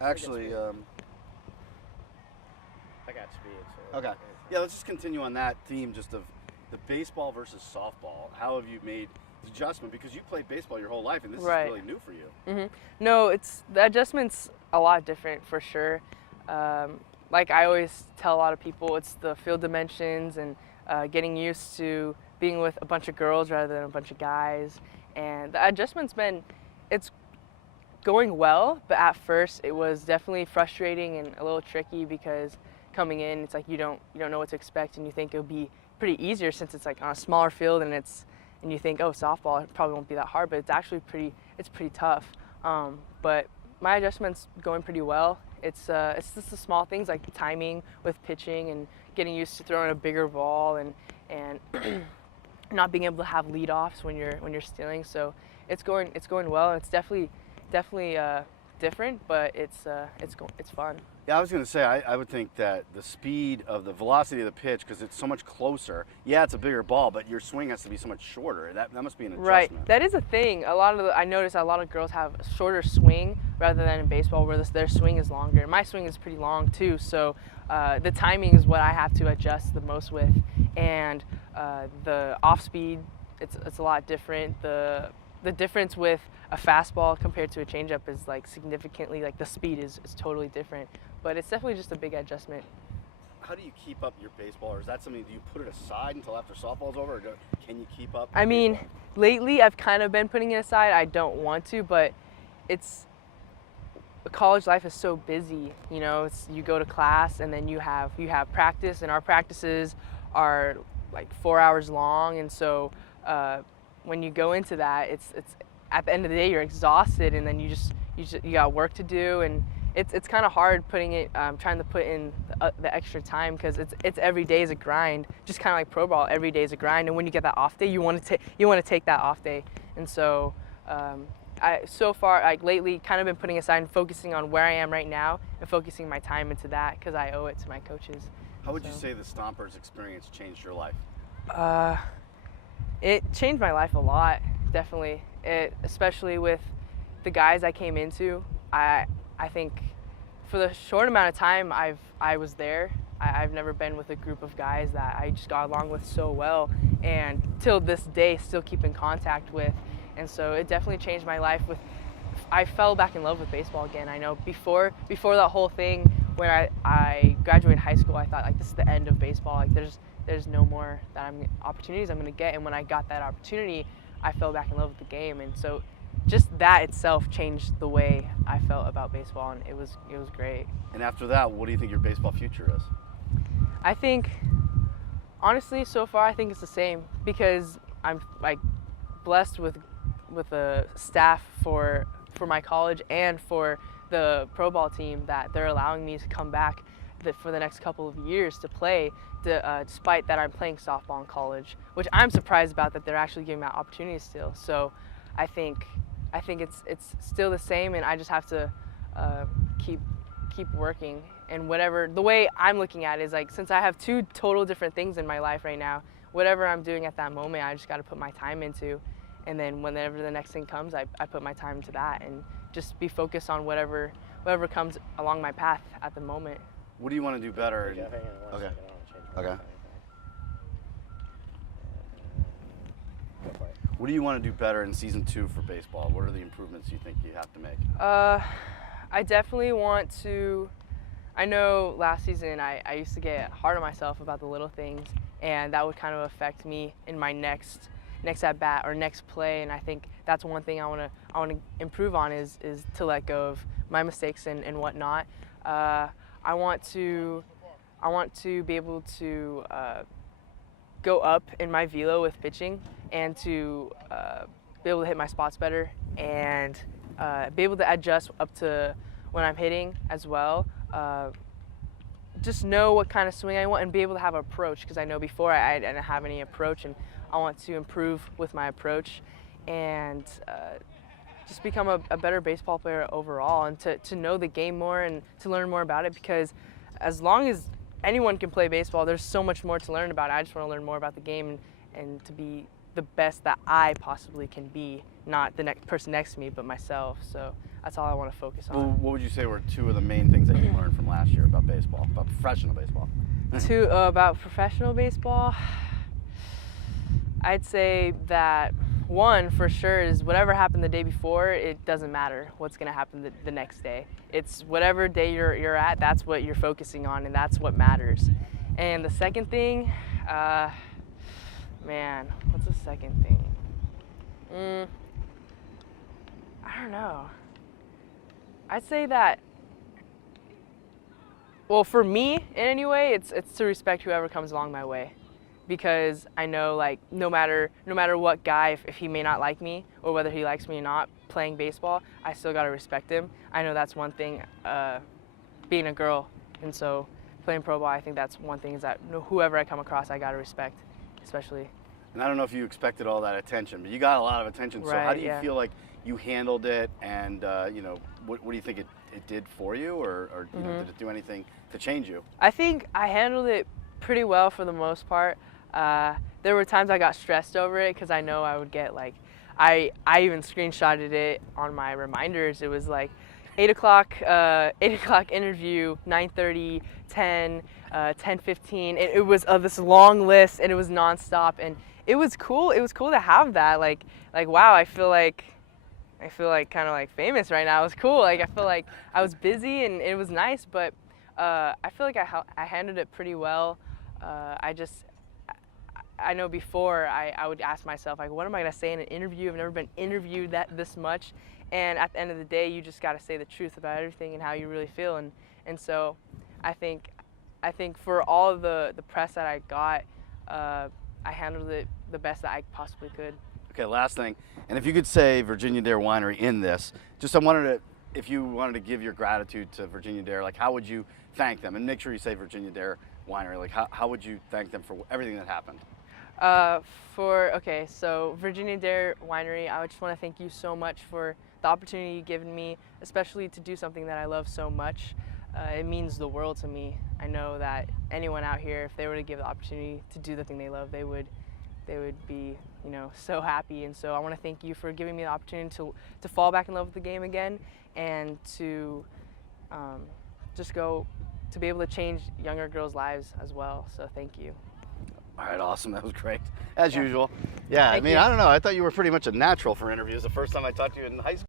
Actually, I got speed. So okay. Yeah, let's just continue on that theme, just of the baseball versus softball. How have you made the adjustment? Because you played baseball your whole life, and this is really new for you. No, the adjustment's a lot different for sure. Like I always tell a lot of people, it's the field dimensions and getting used to being with a bunch of girls rather than a bunch of guys. And the adjustment's it's going well, but at first it was definitely frustrating and a little tricky because coming in, it's like you don't know what to expect, and you think it'll be pretty easier since it's like on a smaller field, and you think, oh, softball, it probably won't be that hard, but it's actually pretty tough. But my adjustment's going pretty well. It's just the small things like timing with pitching and getting used to throwing a bigger ball and not being able to have leadoffs when you're stealing. So it's going well, and it's definitely different, but it's fun. Yeah, I was going to say, I would think that the speed of the velocity of the pitch, because it's so much closer. Yeah, it's a bigger ball, but your swing has to be so much shorter. That must be an adjustment. Right, that is a thing. I noticed a lot of girls have a shorter swing rather than in baseball, where their swing is longer. My swing is pretty long too, so the timing is what I have to adjust the most with, and the off speed, it's a lot different. The difference with a fastball compared to a changeup is like significantly, like the speed is totally different, but it's definitely just a big adjustment. How do you keep up your baseball, or is that something, do you put it aside until after softball's over, or can you keep up? I mean, baseball? Lately I've kind of been putting it aside. I don't want to, but college life is so busy, you know. You go to class and then you have practice, and our practices are like 4 hours long, and so when you go into that, it's at the end of the day you're exhausted, and then you got work to do, and it's kind of hard trying to put in the extra time, because it's every day is a grind, just kind of like pro ball. Every day is a grind, and when you get that off day, you want to take that off day. And so so far, like lately, kind of been putting aside and focusing on where I am right now and focusing my time into that, because I owe it to my coaches. How would you say the Stompers experience changed your life? It changed my life a lot, definitely. Especially with the guys I came into. I think for the short amount of time I was there, I've never been with a group of guys that I just got along with so well, and till this day still keep in contact with. And so it definitely changed my life. I fell back in love with baseball again. I know before that whole thing, when I graduated high school, I thought like this is the end of baseball. Like there's no more opportunities I'm going to get. And when I got that opportunity, I fell back in love with the game. And so just that itself changed the way I felt about baseball, and it was great. And after that, what do you think your baseball future is? I think, honestly, so far I think it's the same, because I'm like blessed with a staff for my college and for the pro ball team, that they're allowing me to come back for the next couple of years to play, despite that I'm playing softball in college, which I'm surprised about, that they're actually giving me that opportunity still. So I think it's still the same, and I just have to keep working. And whatever, the way I'm looking at it is like, since I have two total different things in my life right now, whatever I'm doing at that moment, I just got to put my time into, and then whenever the next thing comes, I put my time into that, and just be focused on whatever comes along my path at the moment. What do you want to do better? Okay. Okay. What do you want to do better in season 2 for baseball? What are the improvements you think you have to make? I definitely want to. I know last season I used to get hard on myself about the little things, and that would kind of affect me in my next at bat or next play. And I think that's one thing I want to improve on is to let go of my mistakes and whatnot. I want to be able to go up in my velo with pitching, and to be able to hit my spots better, and be able to adjust up to when I'm hitting as well. Just know what kind of swing I want, and be able to have an approach, because I know before I didn't have any approach, and I want to improve with my approach, and just become a better baseball player overall, and to know the game more and to learn more about it, because as long as anyone can play baseball, there's so much more to learn about it. I just want to learn more about the game, and to be the best that I possibly can be, not the next person next to me, but myself. So all I want to focus Well, on. what would you say were two of the main things that you learned from last year about baseball, about professional baseball? About professional baseball, I'd say that one for sure is whatever happened the day before, it doesn't matter what's going to happen the next day. It's whatever day you're at, that's what you're focusing on, and that's what matters. And the second thing, man, what's the second thing? I don't know. I'd say that, well, for me, in any way, it's to respect whoever comes along my way, because I know, like, no matter what guy, if he may not like me or whether he likes me or not, playing baseball, I still gotta respect him. I know that's one thing, being a girl, and so playing pro ball, I think that's one thing, is that whoever I come across, I gotta respect, especially. And I don't know if you expected all that attention, but you got a lot of attention. So Right, how do you yeah. feel like you handled it, and what do you think it did for you, or did it do anything to change you? I think I handled it pretty well for the most part. There were times I got stressed over it because I know I would get, like, I even screenshotted it on my reminders. It was like 8 o'clock interview, 9:30, 10, 10:15. It was this long list, and it was nonstop, and it was cool. It was cool to have that. Like wow, I feel like kind of like famous right now. It was cool. Like, I feel like I was busy, and it was nice, but I feel like I handled it pretty well. I know before I would ask myself, like, what am I gonna say in an interview? I've never been interviewed this much, and at the end of the day, you just gotta say the truth about everything and how you really feel. And so I think for all of the press that I got, I handled it the best that I possibly could. Okay, last thing, and if you could say Virginia Dare Winery in this, if you wanted to give your gratitude to Virginia Dare, like, how would you thank them? And make sure you say Virginia Dare Winery. Like, how would you thank them for everything that happened? So Virginia Dare Winery, I just want to thank you so much for the opportunity you've given me, especially to do something that I love so much. It means the world to me. I know that anyone out here, if they were to give the opportunity to do the thing they love, they would be, so happy. And so I want to thank you for giving me the opportunity to fall back in love with the game again, and to to be able to change younger girls' lives as well. So thank you. All right, awesome. That was great, as Yeah. usual. Yeah, Thank I mean, you. I don't know. I thought you were pretty much a natural for interviews the first time I talked to you in high school.